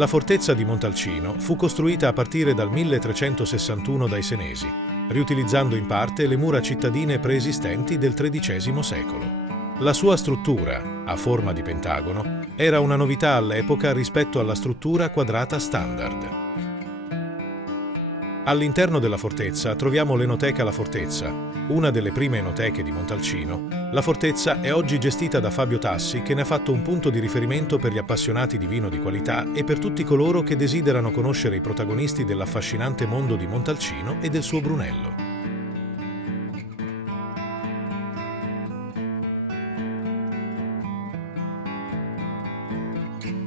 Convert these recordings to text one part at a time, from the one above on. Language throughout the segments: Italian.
La fortezza di Montalcino fu costruita a partire dal 1361 dai Senesi, riutilizzando in parte le mura cittadine preesistenti del XIII secolo. La sua struttura, a forma di pentagono, era una novità all'epoca rispetto alla struttura quadrata standard. All'interno della fortezza troviamo l'Enoteca La Fortezza, una delle prime enoteche di Montalcino. La fortezza è oggi gestita da Fabio Tassi, che ne ha fatto un punto di riferimento per gli appassionati di vino di qualità e per tutti coloro che desiderano conoscere i protagonisti dell'affascinante mondo di Montalcino e del suo Brunello.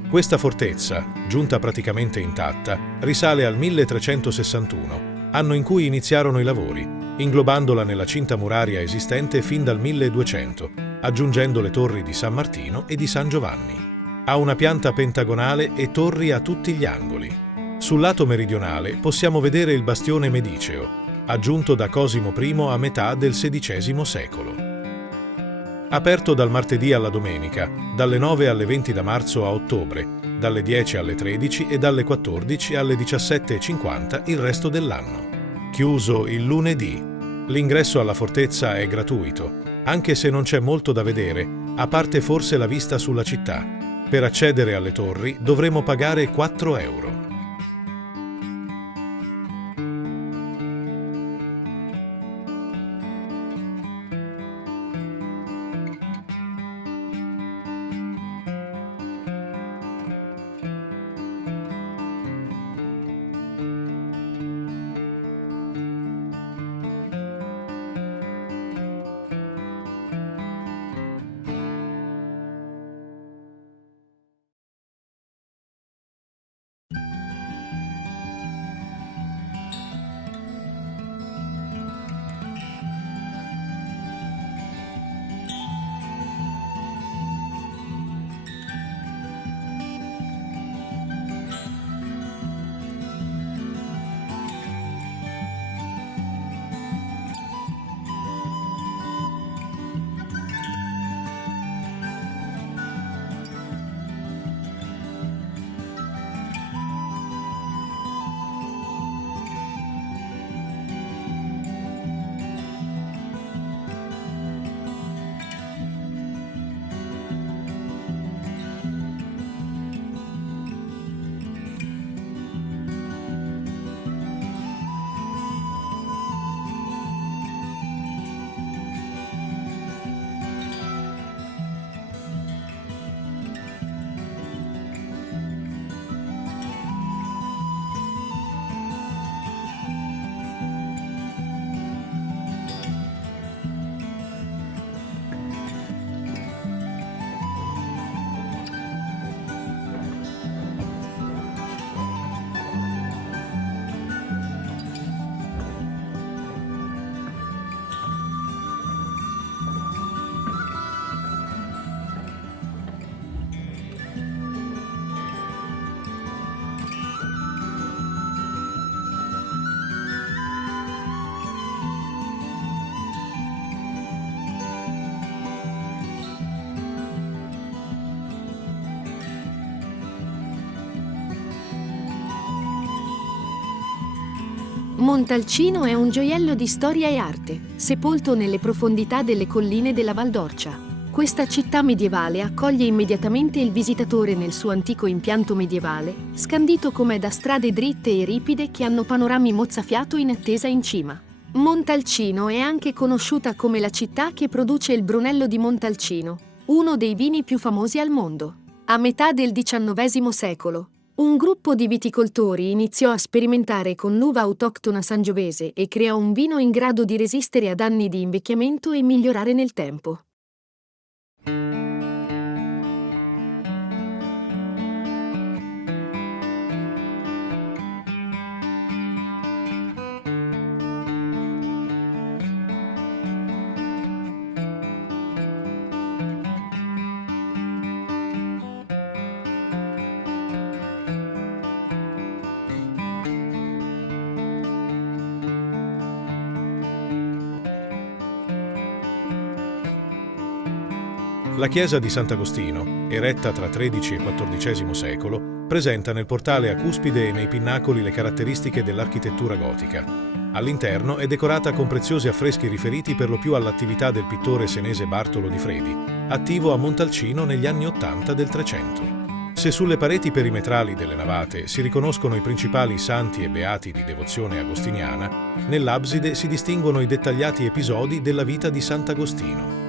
Questa fortezza, giunta praticamente intatta, risale al 1361, anno in cui iniziarono i lavori, inglobandola nella cinta muraria esistente fin dal 1200, aggiungendo le torri di San Martino e di San Giovanni. Ha una pianta pentagonale e torri a tutti gli angoli. Sul lato meridionale possiamo vedere il bastione mediceo, aggiunto da Cosimo I a metà del XVI secolo. Aperto dal martedì alla domenica, dalle 9 alle 20 da marzo a ottobre, dalle 10 alle 13 e dalle 14 alle 17:50 il resto dell'anno. Chiuso il lunedì. L'ingresso alla fortezza è gratuito, anche se non c'è molto da vedere, a parte forse la vista sulla città. Per accedere alle torri dovremo pagare 4 euro. Montalcino è un gioiello di storia e arte, sepolto nelle profondità delle colline della Val d'Orcia. Questa città medievale accoglie immediatamente il visitatore nel suo antico impianto medievale, scandito com'è da strade dritte e ripide che hanno panorami mozzafiato in attesa in cima. Montalcino è anche conosciuta come la città che produce il Brunello di Montalcino, uno dei vini più famosi al mondo. A metà del XIX secolo, un gruppo di viticoltori iniziò a sperimentare con l'uva autoctona sangiovese e creò un vino in grado di resistere ad anni di invecchiamento e migliorare nel tempo. La chiesa di Sant'Agostino, eretta tra XIII e XIV secolo, Presenta nel portale a cuspide e nei pinnacoli le caratteristiche dell'architettura gotica. All'interno è decorata con preziosi affreschi riferiti per lo più all'attività del pittore senese Bartolo di Fredi, attivo a Montalcino negli anni '80 del Trecento. Se sulle pareti perimetrali delle navate si riconoscono i principali santi e beati di devozione agostiniana, nell'abside si distinguono i dettagliati episodi della vita di Sant'Agostino.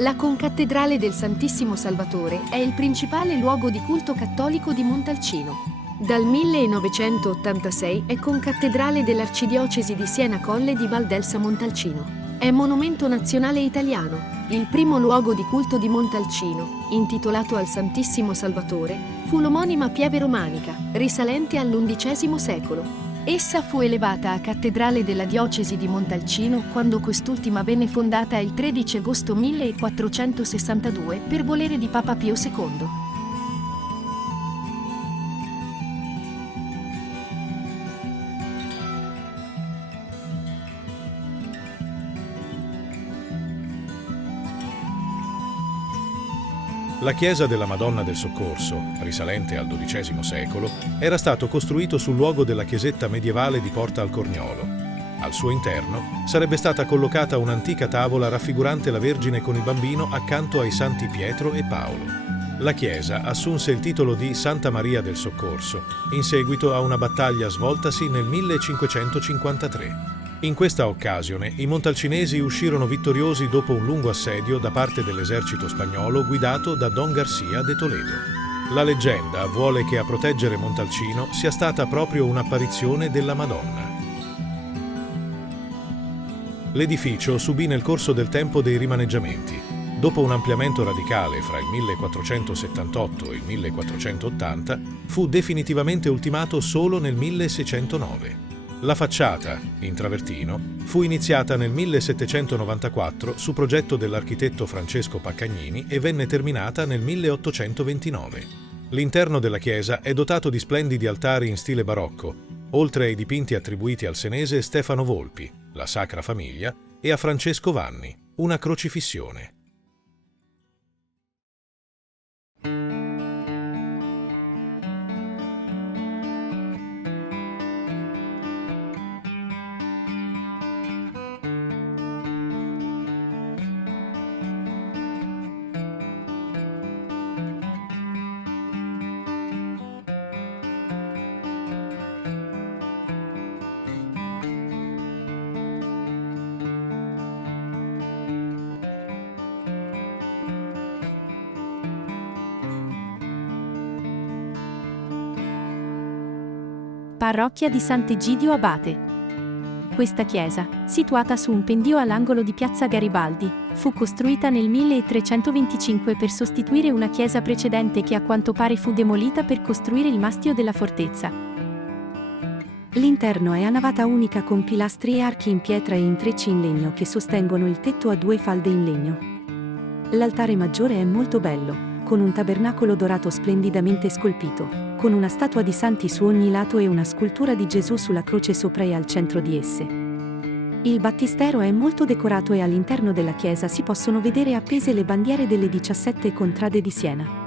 La concattedrale del Santissimo Salvatore è il principale luogo di culto cattolico di Montalcino. Dal 1986 è concattedrale dell'Arcidiocesi di Siena Colle di Valdelsa Montalcino. È monumento nazionale italiano. Il primo luogo di culto di Montalcino, intitolato al Santissimo Salvatore, fu l'omonima pieve romanica, risalente all'XI secolo. Essa fu elevata a cattedrale della diocesi di Montalcino quando quest'ultima venne fondata il 13 agosto 1462 per volere di Papa Pio II. La chiesa della Madonna del Soccorso, risalente al XII secolo, era stato costruito sul luogo della chiesetta medievale di Porta al Corniolo. Al suo interno sarebbe stata collocata un'antica tavola raffigurante la Vergine con il bambino accanto ai santi Pietro e Paolo. La chiesa assunse il titolo di Santa Maria del Soccorso in seguito a una battaglia svoltasi nel 1553. In questa occasione i montalcinesi uscirono vittoriosi dopo un lungo assedio da parte dell'esercito spagnolo guidato da Don Garcia de Toledo. La leggenda vuole che a proteggere Montalcino sia stata proprio un'apparizione della Madonna. L'edificio subì nel corso del tempo dei rimaneggiamenti. Dopo un ampliamento radicale fra il 1478 e il 1480, fu definitivamente ultimato solo nel 1609. La facciata, in travertino, fu iniziata nel 1794 su progetto dell'architetto Francesco Paccagnini e venne terminata nel 1829. L'interno della chiesa è dotato di splendidi altari in stile barocco, oltre ai dipinti attribuiti al senese Stefano Volpi, la Sacra Famiglia, e a Francesco Vanni, una crocifissione. Parrocchia di Sant'Egidio Abate. Questa chiesa, situata su un pendio all'angolo di Piazza Garibaldi, fu costruita nel 1325 per sostituire una chiesa precedente che a quanto pare fu demolita per costruire il mastio della fortezza. L'interno è a navata unica con pilastri e archi in pietra e intrecci in legno che sostengono il tetto a due falde in legno. L'altare maggiore è molto bello, con un tabernacolo dorato splendidamente scolpito, con una statua di santi su ogni lato e una scultura di Gesù sulla croce sopra e al centro di esse. Il battistero è molto decorato e all'interno della chiesa si possono vedere appese le bandiere delle 17 contrade di Siena.